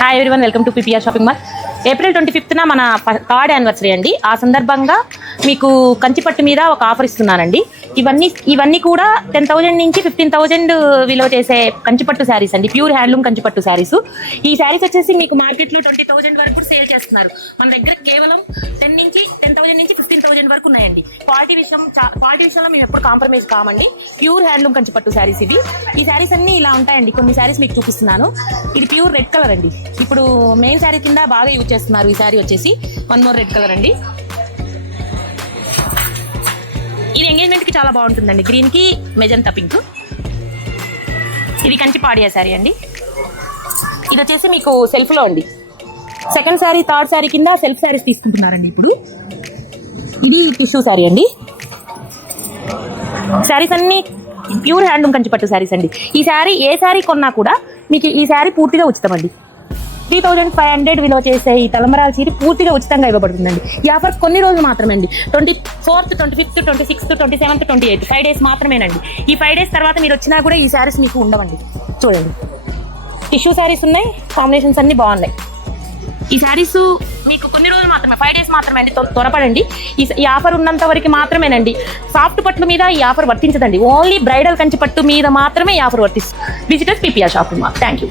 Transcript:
Hi everyone, welcome to PPR shopping mall. April 25న మన 3rd anniversary అండి. ఆ సందర్భంగా మీకు కంచిపట్టు మీద ఒక ఆఫర్ ఇస్తున్నానండి. ఇవన్నీ కూడా 10,000 నుంచి 15,000 విలువ చేసే కంచిపట్టు శారీస్ అండి. ప్యూర్ హ్యాండ్లూమ్ కంచిపట్టు శారీస్. ఈ శారీస్ వచ్చేసి మీకు మార్కెట్లో 20,000 వరకు సేల్ చేస్తున్నారు. మన దగ్గర కేవలం 10,000 నుంచి 15,000 వరకు ఉన్నాయండి. క్వాలిటీ విషయంలో మేము ఎప్పుడు కాంప్రమైజ్ కామండి. ప్యూర్ హ్యాండ్లూమ్ కంచిపట్టు శారీస్ ఇవి. ఈ శారీస్ అన్ని ఇలా ఉంటాయండి. కొన్ని శారీస్ మీకు చూపిస్తున్నాను. ఇది ప్యూర్ రెడ్ కలర్ అండి. ఇప్పుడు మెయిన్ శారీ కింద బాగా యూజ్ చేస్తున్నారు. ఈ శారీ వచ్చేసి వన్ మోర్ రెడ్ కలర్ అండి. ఇది ఎంగేజ్మెంట్ కి చాలా బాగుంటుందండి. గ్రీన్ కి మెజంతా పింక్. ఇది కంచి పాడియా శారీ అండి. ఇది వచ్చేసి మీకు సెల్ఫ్ లో అండి. సెకండ్ శారీ, థర్డ్ శారీ కింద సెల్ఫ్ శారీస్ తీసుకుంటున్నారండి. ఇప్పుడు ఇది టిష్యూ శారీ అండి. శారీస్ అన్ని ప్యూర్ హ్యాండ్లూమ్ కంచిపట్టు శారీస్ అండి. ఈ శారీ ఏ శారీ కొన్నా కూడా మీకు ఈ శారీ పూర్తిగా ఉచితమండి. 3,500 విలువ చేసే ఈ తలంబరాల చీర పూర్తిగా ఉచితంగా ఇవ్వబడుతుందండి. ఈ ఆఫర్ కొన్ని రోజులు మాత్రమే అండి. 24th, 25th, 26th, 27th, 28th 5 days మాత్రమేనండి. ఈ 5 days తర్వాత మీరు వచ్చినా కూడా ఈ శారీస్ మీకు ఉండవండి. చూడండి, టిష్యూ శారీస్ ఉన్నాయి. కాంబినేషన్స్ అన్ని బాగున్నాయి. ఈ శారీస్ మీకు కొన్ని రోజులు మాత్రమే, 5 days మాత్రమే అండి. త్వరపడండి. ఈ ఆఫర్ ఉన్నంత వరకు మాత్రమేనండి. సాఫ్ట్ పట్ల మీద ఈ ఆఫర్ వర్తించదండి. ఓన్లీ బ్రైడల్ కంచి పట్టు మీద మాత్రమే ఈ ఆఫర్ వర్తిస్తుంది. Visitors PPR shopping mall. Thank you.